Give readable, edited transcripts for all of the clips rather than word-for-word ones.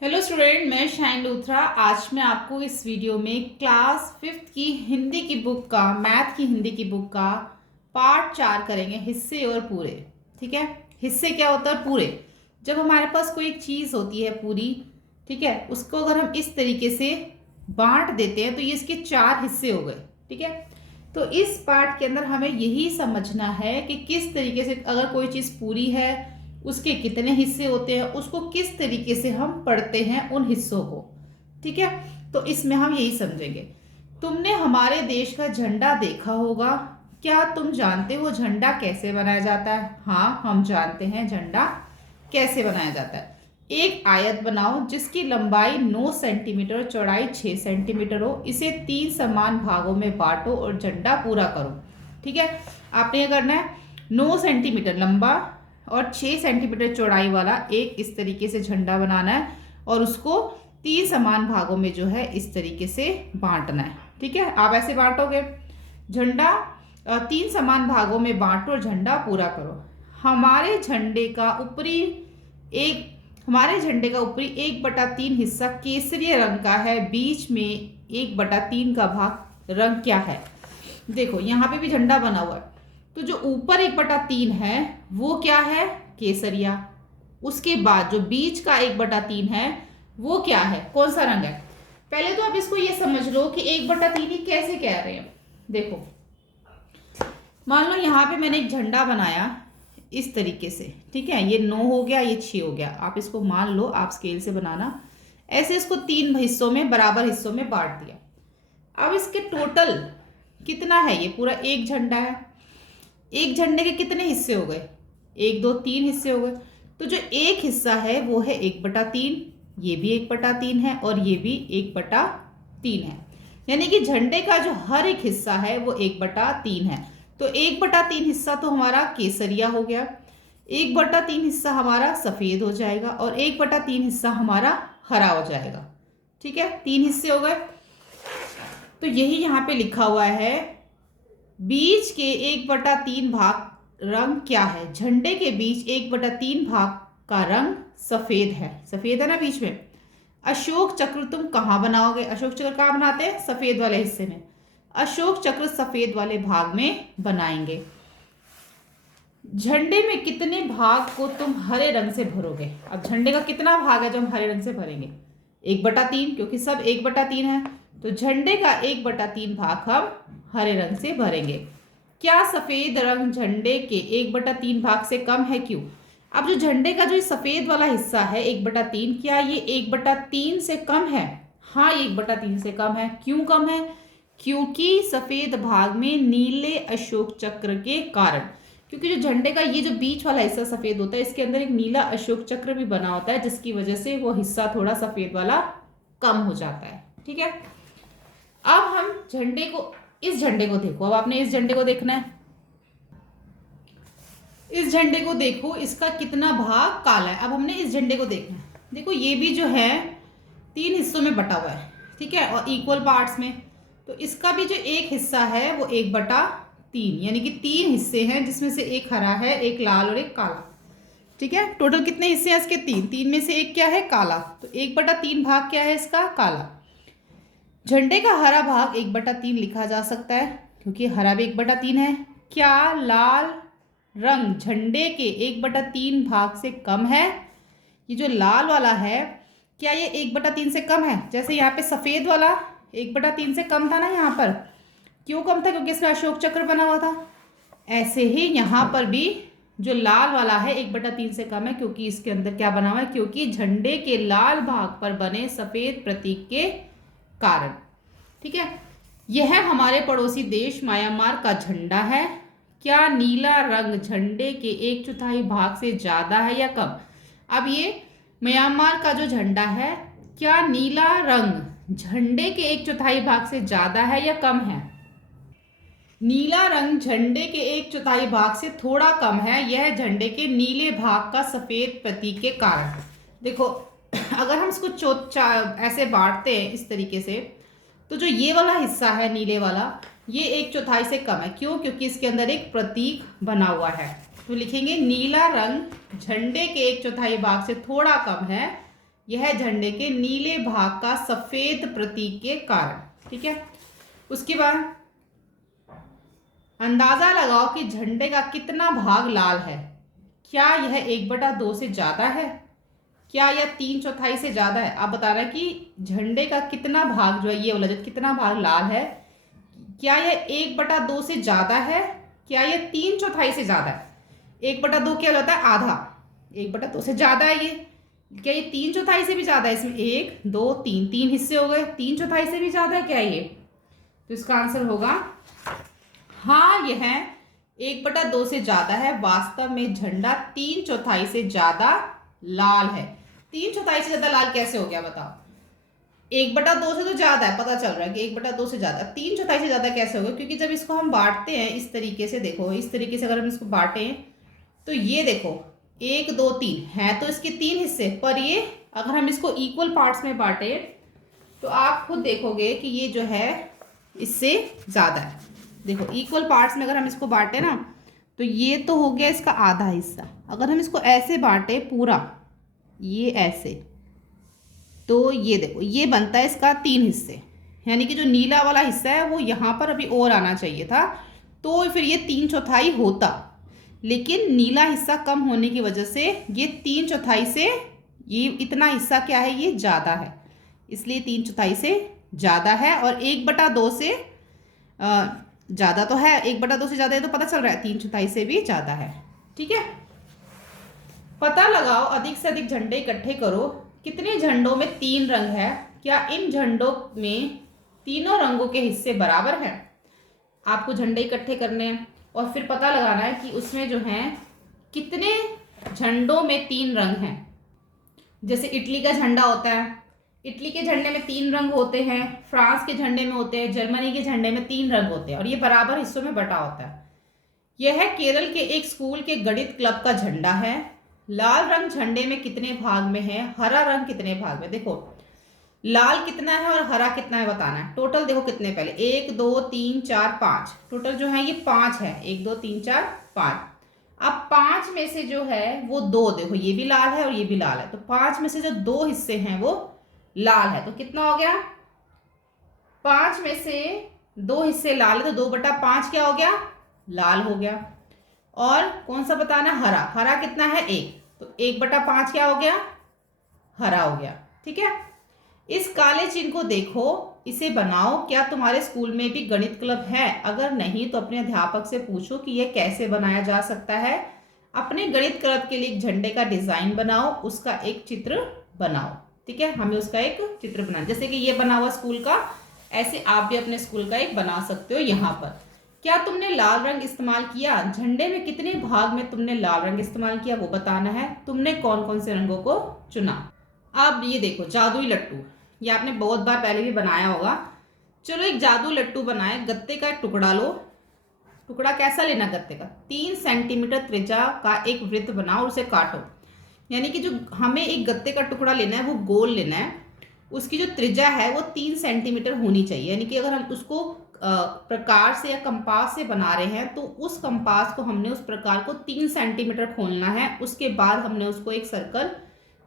Hello student, मैं shine Luthra. आज मैं आपको इस वीडियो में क्लास 5th की हिंदी की बुक का, मैथ की हिंदी की बुक का पार्ट 4 करेंगे, हिस्से और पूरे। ठीक है, हिस्से क्या होता है? पूरे। जब हमारे पास कोई एक चीज़ होती है पूरी, ठीक है, उसको अगर हम इस तरीके से बांट देते हैं तो ये इसके 4 हिस्से हो गए। ठीक है, तो इस पार्ट के अंदर हमें यही समझना है कि किस तरीके से अगर कोई चीज़ पूरी है उसके कितने हिस्से होते हैं, उसको किस तरीके से हम पढ़ते हैं उन हिस्सों को। ठीक है, तो इसमें हम यही समझेंगे। तुमने हमारे देश का झंडा देखा होगा। क्या तुम जानते हो झंडा कैसे बनाया जाता है? हाँ, हम जानते हैं झंडा कैसे बनाया जाता है। एक आयत बनाओ जिसकी लंबाई 9 सेंटीमीटर, चौड़ाई 6 सेंटीमीटर हो। इसे 3 समान भागों में बांटो और झंडा पूरा करो। ठीक है, आपने ये करना है, 9 सेंटीमीटर लंबा और 6 सेंटीमीटर चौड़ाई वाला एक इस तरीके से झंडा बनाना है और उसको 3 समान भागों में जो है इस तरीके से बांटना है। ठीक है, आप ऐसे बांटोगे झंडा, 3 समान भागों में बांटो और झंडा पूरा करो। एक हमारे झंडे का ऊपरी 1/3 हिस्सा केसरिया रंग का है। बीच में 1/3 का भाग रंग क्या है? देखो यहाँ पे भी झंडा बना हुआ है, तो जो ऊपर 1/3 है वो क्या है? केसरिया। उसके बाद जो बीच का 1/3 है वो क्या है? कौन सा रंग है? पहले तो आप इसको ये समझ लो कि 1/3 ही कैसे कह रहे हैं। देखो, मान लो यहाँ पे मैंने एक झंडा बनाया इस तरीके से। ठीक है, ये 9 हो गया, ये 6 हो गया। आप इसको मान लो, आप स्केल से बनाना। ऐसे इसको 3 हिस्सों में, बराबर हिस्सों में बांट दिया। अब इसके टोटल कितना है? ये पूरा एक झंडा है। एक झंडे के कितने हिस्से हो गए? 1 2 3 हिस्से हो गए। तो जो एक हिस्सा है वो है 1/3, ये भी 1/3 है और ये भी 1/3 है। यानी कि झंडे का जो हर एक हिस्सा है वो 1/3 है। तो 1/3 हिस्सा तो हमारा केसरिया हो गया, 1/3 हिस्सा हमारा सफेद हो जाएगा और 1/3 हिस्सा हमारा हरा हो जाएगा। ठीक है, 3 हिस्से हो गए। तो यही यहाँ पे लिखा हुआ है, बीच के 1/3 भाग रंग क्या है? झंडे के बीच 1/3 भाग का रंग सफेद है। सफेद है ना बीच में। अशोक चक्र तुम कहाँ बनाओगे? अशोक चक्र कहाँ बनाते हैं? सफेद वाले हिस्से में। अशोक चक्र सफेद वाले भाग में बनाएंगे। झंडे में कितने भाग को तुम हरे रंग से भरोगे? अब झंडे का कितना भाग है जो हम हरे रंग से भरेंगे? 1/3, क्योंकि सब 1/3 है। तो झंडे का 1/3 भाग हम हरे रंग से भरेंगे। क्या सफेद रंग झंडे के 1/3 भाग से कम है? क्यों? अब जो झंडे का जो सफेद वाला हिस्सा है 1/3, क्या ये 1/3 से कम है? हाँ, ये 1/3 से कम है। क्यों कम है? क्योंकि सफेद भाग में नीले अशोक चक्र के कारण। क्योंकि जो झंडे का ये जो बीच वाला हिस्सा सफेद होता है, इसके अंदर एक नीला अशोक चक्र भी बना होता है, जिसकी वजह से वो हिस्सा थोड़ा सफेद वाला कम हो जाता है। ठीक है, अब हम इस झंडे को देखो। अब आपने इस झंडे को देखना है। इस झंडे को देखो, इसका कितना भाग काला है। अब हमने इस झंडे को देखना है। देखो, ये भी जो है 3 हिस्सों में बटा हुआ है। ठीक है, और इक्वल पार्ट्स में। तो इसका भी जो एक हिस्सा है वो 1/3, यानी कि 3 हिस्से हैं, जिसमें से एक हरा है, एक लाल और एक काला। ठीक है, टोटल कितने हिस्से हैं इसके? 3। 3 में से एक क्या है? काला। तो 1/3 भाग क्या है इसका? काला। झंडे का हरा भाग 1/3 लिखा जा सकता है, क्योंकि हरा भी 1/3 है। क्या लाल रंग झंडे के 1/3 भाग से कम है? ये जो लाल वाला है, क्या ये 1/3 से कम है? जैसे यहाँ पे सफेद वाला 1/3 से कम था ना यहाँ पर। क्यों कम था? क्योंकि इसमें अशोक चक्र बना हुआ था। ऐसे ही यहाँ पर भी जो लाल वाला है 1/3 से कम है, क्योंकि इसके अंदर क्या बना हुआ है? क्योंकि झंडे के लाल भाग पर बने सफेद प्रतीक के कारण। ठीक है, यह हमारे पड़ोसी देश म्यांमार का झंडा है। क्या नीला रंग झंडे के 1/4 भाग से ज्यादा है या कम? अब ये म्यांमार का जो झंडा है, क्या नीला रंग झंडे के 1/4 भाग से ज्यादा है या कम है? नीला रंग झंडे के 1/4 भाग से थोड़ा कम है। यह झंडे के नीले भाग का सफेद प्रतीक के कारण। देखो, अगर हम इसको ऐसे बांटते हैं इस तरीके से, तो जो ये वाला हिस्सा है नीले वाला, ये 1/4 से कम है। क्यों? क्योंकि इसके अंदर एक प्रतीक बना हुआ है। तो लिखेंगे नीला रंग झंडे के 1/4 भाग से थोड़ा कम है, यह झंडे के नीले भाग का सफेद प्रतीक के कारण। ठीक है, उसके बाद अंदाजा लगाओ कि झंडे का कितना भाग लाल है। क्या यह 1/2 से ज्यादा है, क्या यह 3/4 से ज्यादा है। आप बता रहे हैं कि झंडे का कितना भाग जो है, ये वाला जो कितना भाग लाल है, क्या यह 1/2 से ज्यादा है, क्या यह 3/4 से ज्यादा है। 1/2 क्या होता है, आधा। 1/2 से ज्यादा है ये, क्या ये 3/4 से भी ज्यादा है। इसमें 1 2 3 3 हिस्से हो गए, 3/4 से भी ज्यादा है क्या ये। तो इसका आंसर होगा हाँ, यह 1/2 से ज्यादा है। वास्तव में झंडा 3/4 से ज्यादा लाल है। 3/4 से ज्यादा लाल कैसे हो गया बताओ। 1/2 से तो ज्यादा है, पता चल रहा है कि 1/2 से ज्यादा, 3/4 से ज्यादा कैसे होगा, क्योंकि जब इसको हम बांटते हैं इस तरीके से, देखो इस तरीके से अगर हम इसको बांटें तो ये देखो 1 2 3 है तो इसके 3 हिस्से, पर ये अगर हम इसको इक्वल पार्ट्स में बांटे तो आप खुद देखोगे कि ये जो है इससे ज़्यादा है। देखो इक्वल पार्ट्स में अगर हम इसको बांटे ना तो ये तो हो गया इसका आधा हिस्सा। अगर हम इसको ऐसे बांटे पूरा, ये ऐसे, तो ये देखो ये बनता है इसका 3 हिस्से, यानी कि जो नीला वाला हिस्सा है वो यहाँ पर अभी और आना चाहिए था, तो फिर ये 3/4 होता। लेकिन नीला हिस्सा कम होने की वजह से ये 3/4 से, ये इतना हिस्सा क्या है, ये ज़्यादा है, इसलिए 3/4 से ज़्यादा है। और 1/2 से ज़्यादा तो है, 1/2 से ज़्यादा है तो पता चल रहा है 3/4 से भी ज़्यादा है। ठीक है, पता लगाओ, अधिक से अधिक झंडे इकट्ठे करो। कितने झंडों में 3 रंग है, क्या इन झंडों में तीनों रंगों के हिस्से बराबर हैं। आपको झंडे इकट्ठे करने हैं और फिर पता लगाना है कि उसमें जो है कितने झंडों में 3 रंग हैं। जैसे इटली का झंडा होता है, इटली के झंडे में 3 रंग होते हैं, फ्रांस के झंडे में होते हैं, जर्मनी के झंडे में 3 रंग होते हैं और ये बराबर हिस्सों में बटा होता है। यह केरल के एक स्कूल के गणित क्लब का झंडा है। लाल रंग झंडे में कितने भाग में है, हरा रंग कितने भाग में। देखो लाल कितना है और हरा कितना है बताना है। टोटल देखो कितने, पहले 1 2 3 4 5, टोटल जो है ये 5 है, 1 2 3 4 5। अब 5 में से जो है वो 2, देखो ये भी लाल है और ये भी लाल है, तो 5 में से जो 2 हिस्से हैं वो लाल है, तो कितना हो गया, 5 में से 2 हिस्से लाल है तो 2/5 क्या हो गया, लाल हो गया। और कौन सा बताना, हरा। हरा कितना है, 1, तो 1/5 क्या हो गया, हरा हो गया। ठीक है, इस काले चिन्ह को देखो, इसे बनाओ। क्या तुम्हारे स्कूल में भी गणित क्लब है? अगर नहीं तो अपने अध्यापक से पूछो कि यह कैसे बनाया जा सकता है। अपने गणित क्लब के लिए एक झंडे का डिजाइन बनाओ, उसका एक चित्र बनाओ। ठीक है, हमें उसका एक चित्र बनाना, जैसे कि ये बना हुआ स्कूल का, ऐसे आप भी अपने स्कूल का एक बना सकते हो। यहाँ पर क्या तुमने लाल रंग इस्तेमाल किया, झंडे में कितने भाग में तुमने लाल रंग इस्तेमाल किया वो बताना है। तुमने कौन कौन से रंगों को चुना। अब ये देखो जादुई लट्टू, ये आपने बहुत बार पहले भी बनाया होगा। चलो एक जादू लट्टू बनाए। गत्ते का एक टुकड़ा लो, टुकड़ा कैसा लेना गत्ते का, 3 सेंटीमीटर त्रिज्या का एक वृत्त बनाओ और उसे काटो। यानी कि जो हमें एक गत्ते का टुकड़ा लेना है वो गोल लेना है, उसकी जो त्रिज्या है वो 3 सेंटीमीटर होनी चाहिए। यानी कि अगर हम उसको प्रकार से या कंपास से बना रहे हैं तो उस कंपास को हमने उस प्रकार को 3 सेंटीमीटर खोलना है। उसके बाद हमने उसको एक सर्कल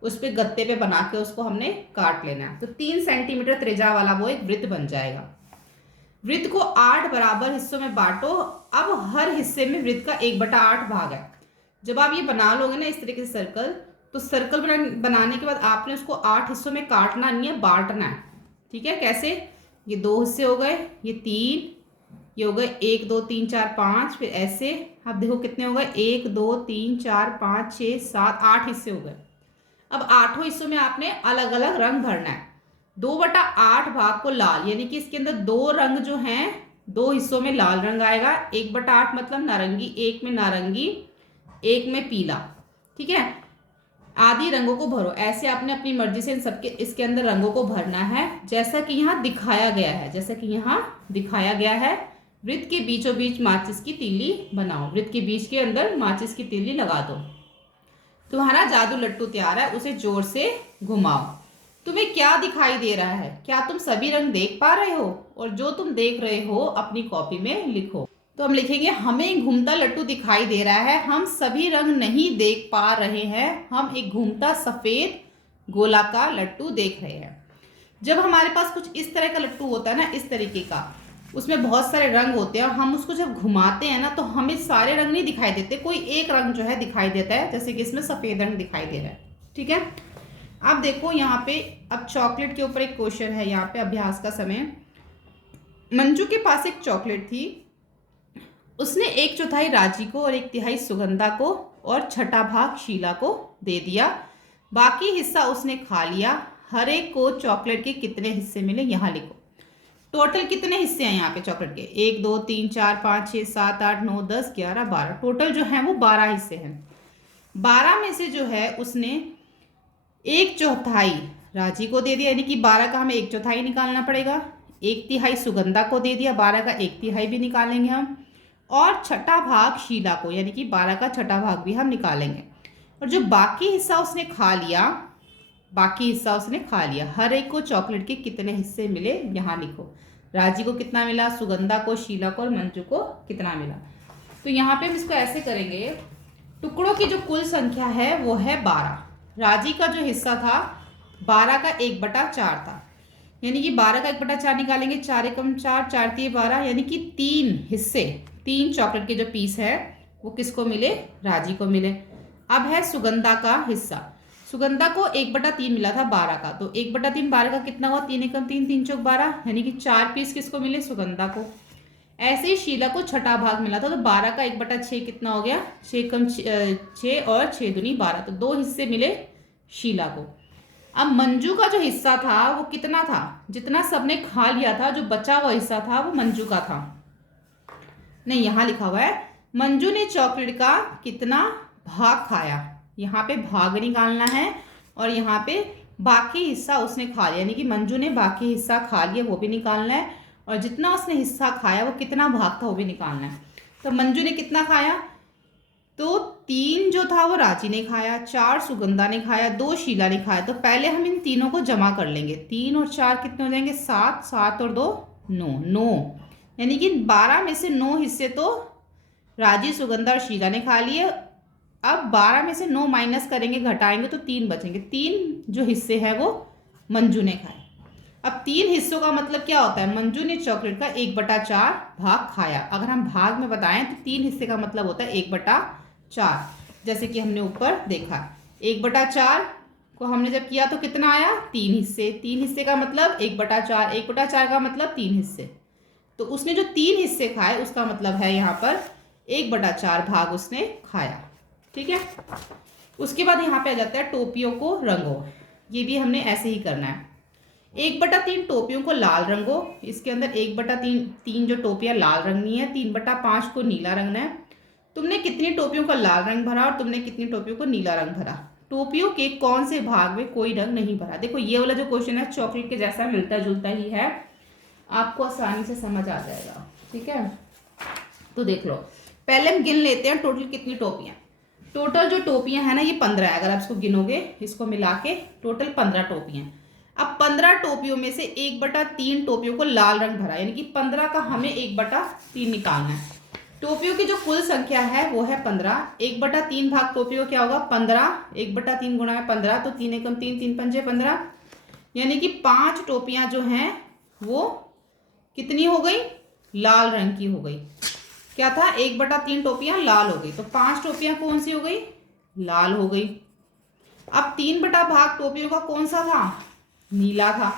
उस पर गत्ते पे बना के उसको हमने काट लेना है, तो 3 सेंटीमीटर त्रिज्या वाला वो एक वृत्त बन जाएगा। वृत्त को 8 बराबर हिस्सों में बांटो। अब हर हिस्से में वृत्त का 1/8 भाग है। जब आप ये बना लोगे ना इस तरीके से सर्कल, तो सर्कल बनाने के बाद आपने उसको 8 हिस्सों में काटना नहीं है, बांटना है। ठीक है, कैसे, ये 2 हिस्से हो गए, ये 3, ये हो गए 1 2 3 4 5, फिर ऐसे आप देखो कितने हो गए, 1 2 3 4 5 6 7 8 हिस्से हो गए। अब 8 हिस्सों में आपने अलग अलग रंग भरना है। 2/8 भाग को लाल, यानी कि इसके अंदर 2 रंग जो हैं 2 हिस्सों में लाल रंग आएगा। 1/8 मतलब नारंगी, 1 में नारंगी, 1 में पीला। ठीक है, आदि रंगों को भरो। ऐसे आपने अपनी मर्जी से इन सबके इसके अंदर रंगों को भरना है, जैसा कि यहाँ दिखाया गया है। जैसा कि यहाँ दिखाया गया है, वृत्त के बीचों बीच माचिस की तीली बनाओ। वृत्त के बीच के अंदर माचिस की तीली लगा दो। तुम्हारा जादू लट्टू तैयार है, उसे जोर से घुमाओ। तुम्हें क्या दिखाई दे रहा है, क्या तुम सभी रंग देख पा रहे हो? और जो तुम देख रहे हो अपनी कॉपी में लिखो। तो हम लिखेंगे, हमें घूमता लट्टू दिखाई दे रहा है, हम सभी रंग नहीं देख पा रहे हैं, हम एक घूमता सफेद गोलाकार लट्टू देख रहे हैं। जब हमारे पास कुछ इस तरह का लट्टू होता है ना, इस तरीके का, उसमें बहुत सारे रंग होते हैं और हम उसको जब घुमाते हैं ना तो हमें सारे रंग नहीं दिखाई देते, कोई एक रंग जो है दिखाई देता है, जैसे कि इसमें सफ़ेद रंग दिखाई दे रहा है। ठीक है, अब देखो यहाँ पे, अब चॉकलेट के ऊपर एक क्वेश्चन है यहाँ पे, अभ्यास का समय। मंजू के पास एक चॉकलेट थी, उसने 1/4 राजी को और 1/3 सुगंधा को और छठा भाग शीला को दे दिया। बाकी हिस्सा उसने खा लिया। हर एक को चॉकलेट के कितने हिस्से मिले यहाँ लिखो। टोटल कितने हिस्से हैं यहाँ पे चॉकलेट के? 1 2 3 4 5 6 7 8 9 10 11 12, टोटल जो है वो 12 हिस्से हैं। 12 में से जो है उसने 1/4 राजी को दे दिया, यानी कि 12 का हमें 1/4 निकालना पड़ेगा। 1/3 सुगंधा को दे दिया, 12 का 1/3 भी निकालेंगे हम, और छठा भाग शीला को, यानी कि 12 का छठा भाग भी हम निकालेंगे। और जो बाकी हिस्सा उसने खा लिया, बाकी हिस्सा उसने खा लिया। हर एक को चॉकलेट के कितने हिस्से मिले यहाँ लिखो। राजी को कितना मिला, सुगंधा को, शीला को और मंजू को कितना मिला। तो यहाँ पे हम इसको ऐसे करेंगे, टुकड़ों की जो कुल संख्या है वो है 12। राजी का जो हिस्सा था 12 का 1/4 था, यानी कि 12 का 1/4 निकालेंगे, 4 एकम 4, 4 3 12, यानी कि 3 हिस्से, 3 चॉकलेट के जो पीस है वो किसको मिले? राजी को मिले। अब है सुगंधा का हिस्सा। सुगंधा को 1/3 मिला था 12 का, तो 1/3 12 का कितना हुआ? 3 एकम 3, 3 चौक 12, यानी कि 4 पीस किसको मिले? सुगंधा को। ऐसे ही शीला को छठा भाग मिला था, तो 12 का 1/6 कितना हो गया? 6 एकम 6 और 6 दूनी 12, तो 2 हिस्से मिले शीला को। अब मंजू का जो हिस्सा था वो कितना था? जितना सबने खा लिया था, जो बचा हुआ हिस्सा था वो मंजू का था। नहीं, यहाँ लिखा हुआ है मंजू ने चॉकलेट का कितना भाग खाया। यहाँ पे भाग निकालना है और यहाँ पे बाकी हिस्सा उसने खा लिया, यानी कि मंजू ने बाकी हिस्सा खा लिया वो भी निकालना है, और जितना उसने हिस्सा खाया वो कितना भाग था वो भी निकालना है। तो मंजू ने कितना खाया? तो 3 जो था वो राजी ने खाया, 4 सुगंधा ने खाया, 2 शीला ने खाया। तो पहले हम इन तीनों को जमा कर लेंगे। 3 और 4 कितने हो जाएंगे? 7, 7 और 2 9, 9, यानी कि 12 में से 9 हिस्से तो राजी, सुगंधा और शीला ने खा लिए। अब 12 में से 9 माइनस करेंगे, घटाएंगे, तो 3 बचेंगे। 3 जो हिस्से हैं वो मंजू ने खाए। अब 3 हिस्सों का मतलब क्या होता है? मंजू ने चॉकलेट का 1/4 भाग खाया। अगर हम भाग में बताएं तो 3 हिस्से का मतलब होता है 1/4, जैसे कि हमने ऊपर देखा। 1/4 को हमने जब किया तो कितना आया? 3 हिस्से। 3 हिस्से का मतलब 1/4, 1/4 का मतलब 3 हिस्से। तो उसने जो 3 हिस्से खाए उसका मतलब है यहाँ पर 1/4 भाग उसने खाया। ठीक है, उसके बाद यहाँ पे आ जाता है टोपियों को रंगो। ये भी हमने ऐसे ही करना है। 1/3 टोपियों को लाल रंगो। इसके अंदर 1/3 जो टोपियाँ लाल रंगनी है, 3/5 को नीला रंगना है। तुमने कितनी टोपियों का लाल रंग भरा और तुमने कितनी टोपियों को नीला रंग भरा? टोपियों के कौन से भाग में कोई रंग नहीं भरा? देखो ये वाला जो क्वेश्चन है चॉकलेट के जैसा मिलता जुलता ही है, आपको आसानी से समझ आ जाएगा। ठीक है, तो देख लो, पहले हम गिन लेते हैं टोटल कितनी टोपियाँ। टोटल जो टोपियाँ हैं ना ये 15 है। अगर आप इसको गिनोगे, इसको मिला के टोटल 15 टोपियाँ। अब 15 टोपियों में से 1/3 टोपियों को लाल रंग भरा, यानी कि 15 का हमें 1/3 निकालना है। टोपियों की जो कुल संख्या है वो है 15। 1/3 भाग टोपियों क्या होगा? 15। 1/3 गुणा है 15, तो 3 एकम 3, 3 पंजे 15, यानी कि 5 टोपियाँ जो हैं वो कितनी हो गई? लाल रंग की हो गई। क्या था? 1/3 टोपियाँ लाल हो गई, तो 5 टोपियाँ कौन सी हो गई? लाल हो गई। अब 3/भाग टोपियों का कौन सा था? नीला था।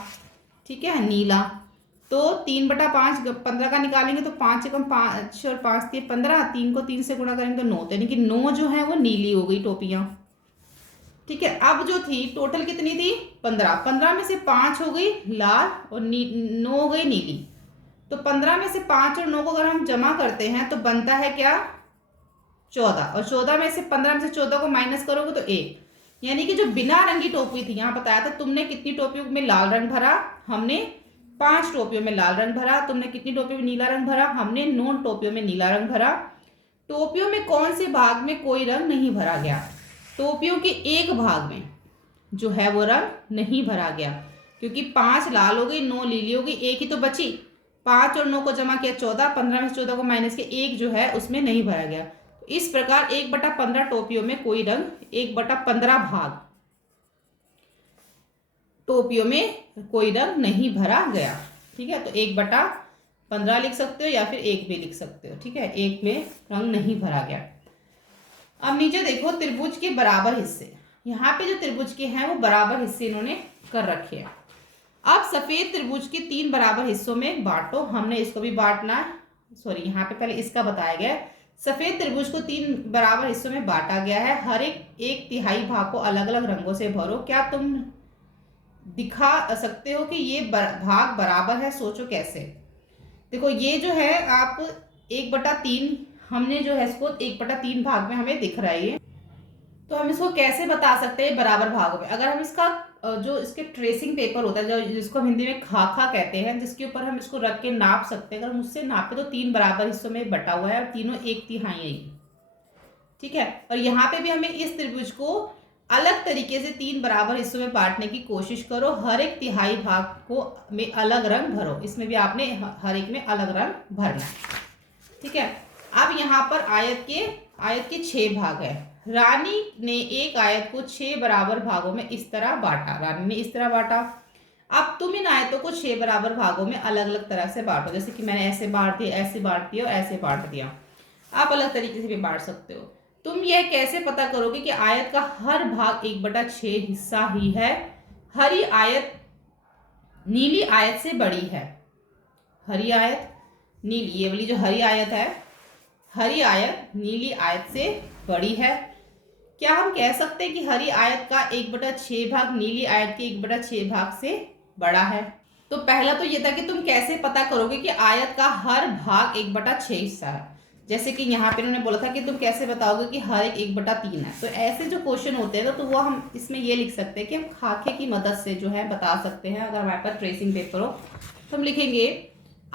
ठीक है, नीला। तो 3/5 15 का निकालेंगे तो 5 एकम 5 और 5 3 15, 3 को 3 से गुणा करेंगे तो 9, यानी कि 9 जो है वो नीली हो गई टोपियाँ। ठीक है, अब जो थी टोटल कितनी थी? 15। 15 में से 5 हो गई लाल और 9 हो गई नीली। तो 15 में से 5 और 9 को अगर हम जमा करते हैं तो बनता है क्या? 14। और 14 में से 15 में से 14 को माइनस करोगे तो 1, यानी कि जो बिना रंगी टोपी थी, यहाँ बताया था तुमने कितनी टोपियों में लाल रंग भरा? हमने 5 टोपियों में लाल रंग भरा। तुमने कितनी टोपियों में नीला रंग भरा? हमने 9 टोपियों में नीला रंग भरा। टोपियों में कौन से भाग में कोई रंग नहीं भरा गया? टोपियों के एक भाग में जो है वो रंग नहीं भरा गया, क्योंकि 5 लाल हो गई, 9 नीली हो गई, एक ही तो बची। 5 और 9 को जमा किया 14, 15 में से 14 को माइनस किया, एक जो है उसमें नहीं भरा गया। इस प्रकार 1/15 टोपियों में कोई रंग, 1/15 भाग टोपियों में कोई रंग नहीं भरा गया। ठीक है, तो 1/15 लिख सकते हो या फिर 1 भी लिख सकते हो। ठीक है, 1 में रंग नहीं भरा गया। अब नीचे देखो त्रिभुज के बराबर हिस्से, यहाँ पे जो त्रिभुज के हैं वो बराबर हिस्से इन्होंने कर रखे हैं। अब सफेद त्रिभुज के 3 बराबर हिस्सों में बांटो। हमने इसको भी बांटना है, सॉरी यहाँ पे पहले इसका बताया गया है। सफेद त्रिभुज को 3 बराबर हिस्सों में बांटा गया है। हर एक तिहाई भाग को अलग अलग रंगों से भरो। क्या तुम दिखा सकते हो कि ये भाग बराबर है? सोचो कैसे। देखो ये जो है आप 1/3, हमने जो है इसको 1/3 भाग में हमें दिख रहा है ये, तो हम इसको कैसे बता सकते हैं बराबर भागों में? अगर हम इसका जो इसके ट्रेसिंग पेपर होता है, जो जिसको हम हिंदी में खाका कहते हैं, जिसके ऊपर हम इसको रख के नाप सकते हैं, अगर हम उससे नापे तो 3 बराबर हिस्सों में बटा हुआ है और तीनों 1/3 है। ठीक है, और यहाँ पे भी हमें इस त्रिभुज को अलग तरीके से 3 बराबर हिस्सों में बांटने की कोशिश करो। हर एक तिहाई भाग को में अलग रंग भरो। इसमें भी आपने हर एक में अलग रंग भरना है। ठीक है, अब यहाँ पर आयत के 6 भाग है। रानी ने एक आयत को 6 बराबर भागों में इस तरह बांटा। रानी ने इस तरह बांटा। अब तुम इन आयतों को 6 बराबर भागों में अलग अलग तरह से बांटो। जैसे कि मैंने ऐसे बांट दिया, ऐसे बांट दिया और ऐसे बांट दिया। आप अलग तरीके से भी बांट सकते हो। तुम यह कैसे पता करोगे कि आयत का हर भाग 1/6 हिस्सा ही है? हरी आयत नीली आयत से बड़ी है। हरी आयत नीली, ये वाली जो हरी आयत है, हरी आयत नीली आयत से बड़ी है। क्या हम कह सकते हैं कि हरी आयत का 1/6 भाग नीली आयत के 1/6 भाग से बड़ा है? तो पहला तो ये था कि तुम कैसे पता करोगे कि आयत का हर भाग 1/6 हिस्सा है। जैसे कि यहाँ पे उन्होंने बोला था कि तुम कैसे बताओगे कि हर एक 1/3 है। तो ऐसे जो क्वेश्चन होते हैं तो वो हम इसमें ये लिख सकते हैं कि हम खाके की मदद से जो है बता सकते हैं। अगर हमारे पास ट्रेसिंग पेपर हो तो हम लिखेंगे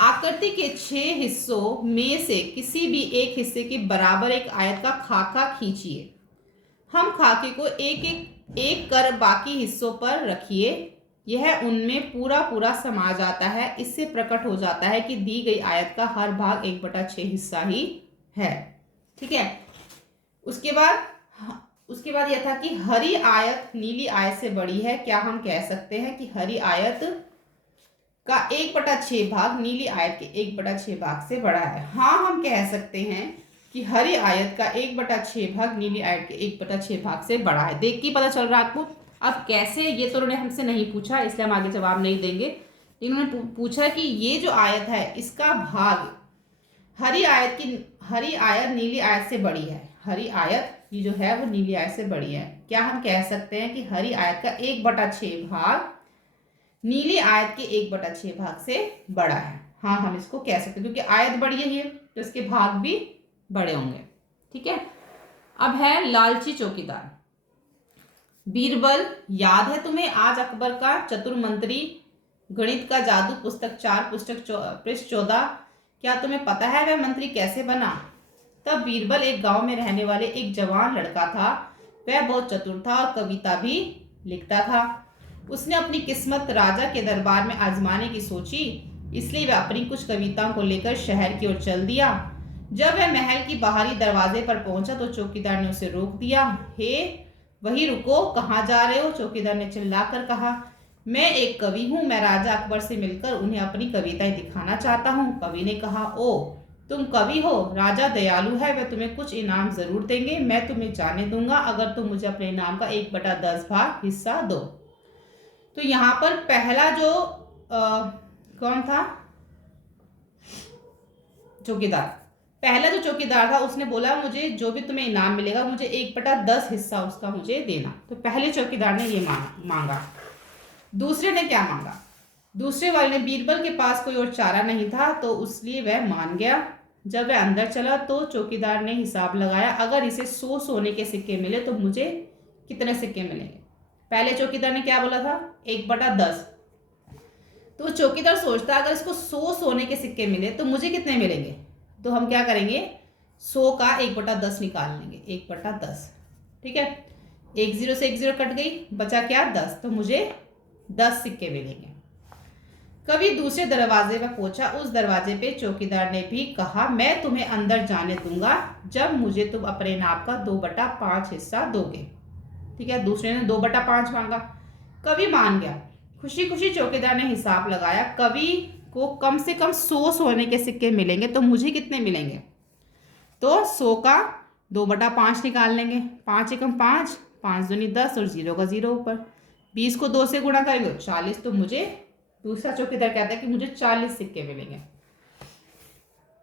आकृति के 6 हिस्सों में से किसी भी एक हिस्से के बराबर एक आयत का खाका खींचिए। हम खाके को एक कर बाकी हिस्सों पर रखिए। यह उनमें पूरा पूरा समा जाता है। इससे प्रकट हो जाता है कि दी गई आयत का हर भाग 1/6 हिस्सा ही है। ठीक है, उसके बाद यह था कि हरी आयत नीली आयत से बड़ी है। क्या हम कह सकते हैं कि हरी आयत का 1/6 भाग नीली आयत के 1/6 भाग से बड़ा है? हाँ, हम कह सकते हैं कि हरी आयत का 1/6 भाग नीली आयत के 1/6 भाग से बड़ा है। देख के पता चल रहा है आपको। अब कैसे, ये तो उन्होंने हमसे नहीं पूछा इसलिए हम आगे जवाब नहीं देंगे। इन्होंने पूछा कि ये जो आयत है इसका भाग हरी आयत नीली आयत से बड़ी है। हरी आयत ये जो है वो नीली आयत से बड़ी है। क्या हम कह सकते हैं कि हरी आयत का 1/6 भाग नीली आयत के 1/6 भाग से बड़ा है? हाँ, हम इसको कह सकते हैं क्योंकि आयत बड़ी है तो इसके भाग भी बड़े होंगे। ठीक है, अब है लालची चौकीदार। बीरबल, याद है तुम्हें आज अकबर का चतुर्मंत्री गणित का जादू पुस्तक 4 पृष्ठ 14? क्या तुम्हें पता है वह मंत्री कैसे बना? तब बीरबल एक गांव में रहने वाले एक जवान लड़का था। वह बहुत चतुर था और कविता भी लिखता था। उसने अपनी किस्मत राजा के दरबार में आजमाने की सोची, इसलिए वह अपनी कुछ कविताओं को लेकर शहर की ओर चल दिया। जब वह महल की बाहरी दरवाजे पर पहुंचा तो चौकीदार ने उसे रोक दिया। हे, वही रुको, कहाँ जा रहे हो? चौकीदार ने चिल्लाकर कहा। मैं एक कवि हूँ, मैं राजा अकबर से मिलकर उन्हें अपनी कविताएं दिखाना चाहता हूँ। कवि ने कहा, ओ तुम कवि हो? राजा दयालु है, वह तुम्हें कुछ इनाम जरूर देंगे। मैं तुम्हें जाने दूंगा अगर तुम मुझे अपने इनाम का 1/10 भाग हिस्सा दो। तो यहाँ पर पहला जो कौन था? चौकीदार। पहला जो चौकीदार था उसने बोला मुझे जो भी तुम्हें इनाम मिलेगा मुझे 1/10 हिस्सा उसका मुझे देना। तो पहले चौकीदार ने ये मांगा। दूसरे ने क्या मांगा? दूसरे वाले ने, बीरबल के पास कोई और चारा नहीं था तो इसलिए वह मान गया। जब वह अंदर चला तो चौकीदार ने हिसाब लगाया, अगर इसे 100 सोने के सिक्के मिले तो मुझे कितने सिक्के मिलेंगे? पहले चौकीदार ने क्या बोला था? 1/10। तो चौकीदार सोचता अगर इसको 100 सोने के सिक्के मिले तो मुझे कितने मिलेंगे? तो हम क्या करेंगे, 100 का 1/10 निकाल लेंगे। 1/10, ठीक है। 1 0 से 1 0 कट गई, बचा क्या? 10। तो मुझे 10 सिक्के मिलेंगे। कभी दूसरे दरवाजे पर पहुंचा। उस दरवाजे पे चौकीदार ने भी कहा, मैं तुम्हें अंदर जाने दूंगा जब मुझे तुम अपने नाप का 2/5 हिस्सा दोगे। ठीक है, दूसरे ने 2/5 मांगा। कभी मान गया। खुशी खुशी चौकीदार ने हिसाब लगाया, कवि को कम से कम 100 सोने के सिक्के मिलेंगे, तो मुझे कितने मिलेंगे? तो 100 का 2/5 निकाल लेंगे। 5 एकम 5, 5 दूनी 10 और 0 का 0 ऊपर। 20 को 2 से गुणा करेंगे तो 40। तो मुझे दूसरा चौकीदार कहता है कि मुझे 40 सिक्के मिलेंगे।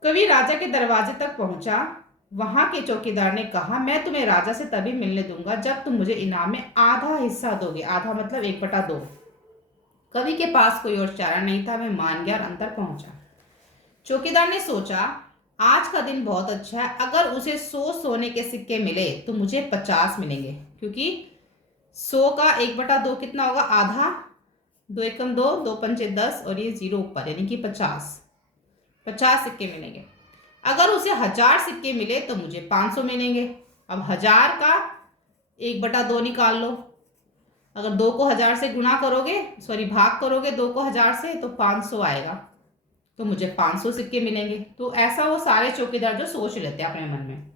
कवि राजा के दरवाजे तक पहुंचा। वहां के चौकीदार ने कहा, मैं तुम्हें राजा से तभी मिलने दूंगा जब तुम मुझे इनाम में आधा हिस्सा दोगे। आधा मतलब 1/2। कवि के पास कोई और चारा नहीं था, वह मान गया और अंदर पहुंचा। चौकीदार ने सोचा, आज का दिन बहुत अच्छा है, अगर उसे 100 सोने के सिक्के मिले तो मुझे 50 मिलेंगे, क्योंकि 100 का 1/2 कितना होगा? आधा। 2 एकम 2, 2 पंचे 10 और ये 0 ऊपर, यानी कि 50 सिक्के मिलेंगे। अगर उसे 1000 सिक्के मिले तो मुझे 500 मिलेंगे। अब 1000 का 1/2 निकाल लो। अगर 2 को 1000 से गुणा करोगे, भाग करोगे 2 को 1000 से, तो 500 आएगा, तो मुझे 500 सिक्के मिलेंगे। तो ऐसा वो सारे चौकीदार जो सोच लेते हैं अपने मन में।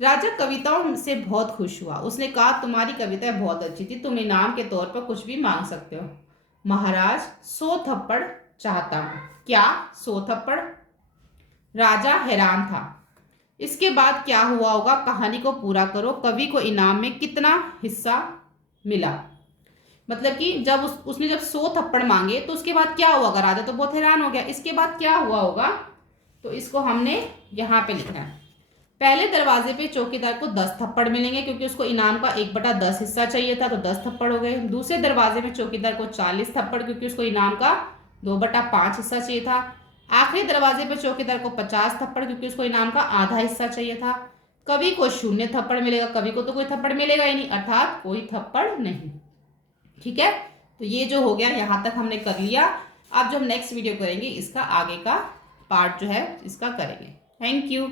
राजा कविताओं से बहुत खुश हुआ। उसने कहा, तुम्हारी कविताएं बहुत अच्छी थी, तुम इनाम के तौर पर कुछ भी मांग सकते हो। महाराज, 100 थप्पड़ चाहता हूं। क्या 100 थप्पड़? राजा हैरान था। इसके बाद क्या हुआ होगा, कहानी को पूरा करो। कवि को इनाम में कितना हिस्सा मिला? मतलब कि जब उसने जब 100 थप्पड़ मांगे तो उसके बाद क्या हुआ होगा? राजा तो बहुत हैरान हो गया। इसके बाद क्या हुआ होगा, तो इसको हमने यहाँ पे लिखना है। पहले दरवाजे पे चौकीदार को 10 थप्पड़ मिलेंगे, क्योंकि उसको इनाम का 1/10 हिस्सा चाहिए था, तो 10 थप्पड़ हो गए। दूसरे दरवाजे में चौकीदार को 40 थप्पड़, क्योंकि उसको इनाम का 2/5 हिस्सा चाहिए था। आखिरी दरवाजे पे चौकीदार को 50 थप्पड़, क्योंकि उसको इनाम का आधा हिस्सा चाहिए था। कवि को 0 थप्पड़ मिलेगा, कवि को तो कोई थप्पड़ मिलेगा ही नहीं, अर्थात कोई थप्पड़ नहीं। ठीक है, तो ये जो हो गया यहाँ तक हमने कर लिया। अब जो हम नेक्स्ट वीडियो करेंगे, इसका आगे का पार्ट जो है इसका करेंगे। Thank you.